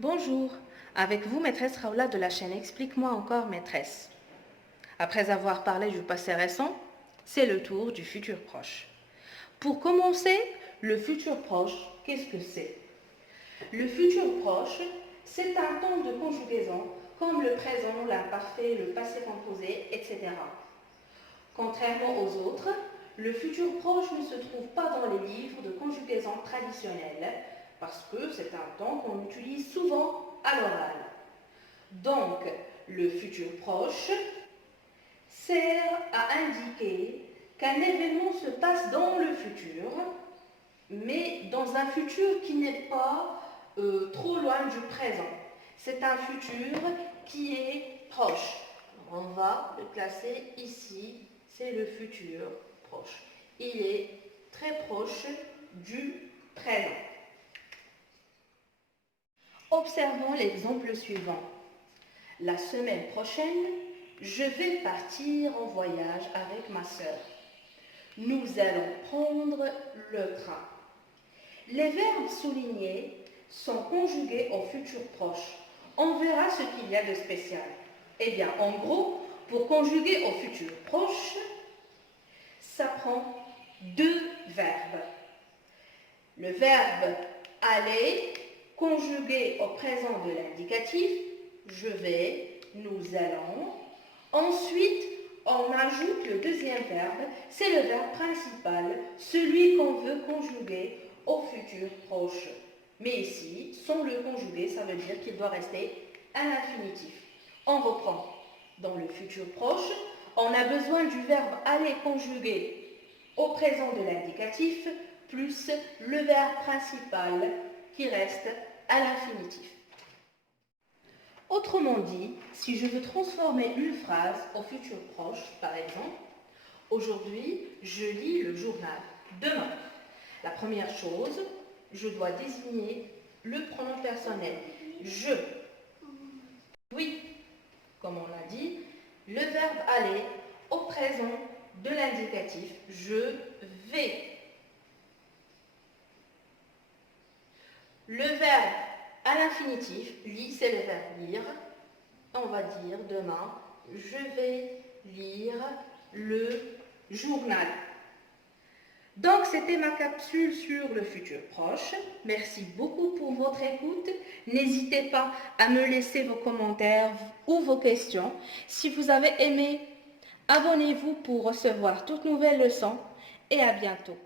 Bonjour, avec vous maîtresse Raoula de la chaîne Explique-moi encore maîtresse. Après avoir parlé du passé récent, c'est le tour du futur proche. Pour commencer, le futur proche, qu'est-ce que c'est? Le futur proche, c'est un temps de conjugaison comme le présent, l'imparfait, le passé composé, etc. Contrairement aux autres, le futur proche ne se trouve pas dans les livres de conjugaison traditionnels parce que c'est un temps qu'on utilise souvent à l'oral. Donc, le futur proche sert à indiquer qu'un événement se passe dans le futur, mais dans un futur qui n'est pas trop loin du présent. C'est un futur qui est proche. On va le classer ici, c'est le futur proche. Il est très proche du présent. Observons l'exemple suivant. La semaine prochaine, je vais partir en voyage avec ma sœur. Nous allons prendre le train. Les verbes soulignés sont conjugués au futur proche. On verra ce qu'il y a de spécial. Eh bien, en gros, pour conjuguer au futur proche, ça prend deux verbes. Le verbe aller, conjugué au présent de l'indicatif, je vais, nous allons. Ensuite, on ajoute le deuxième verbe, c'est le verbe principal, celui qu'on veut conjuguer au futur proche. Mais ici, sans le conjuguer, ça veut dire qu'il doit rester à l'infinitif. On reprend. Dans le futur proche, on a besoin du verbe aller conjugué au présent de l'indicatif, plus le verbe principal qui reste à l'infinitif. Autrement dit, si je veux transformer une phrase au futur proche, par exemple, aujourd'hui, je lis le journal. Demain, la première chose, je dois désigner le pronom personnel. Je. Oui, comme on l'a dit, le verbe aller au présent de l'indicatif. Je vais. Le verbe à l'infinitif, lit, c'est le verbe lire. On va dire demain, je vais lire le journal. Donc, c'était ma capsule sur le futur proche. Merci beaucoup pour votre écoute. N'hésitez pas à me laisser vos commentaires ou vos questions. Si vous avez aimé, abonnez-vous pour recevoir toutes nouvelles leçons et à bientôt.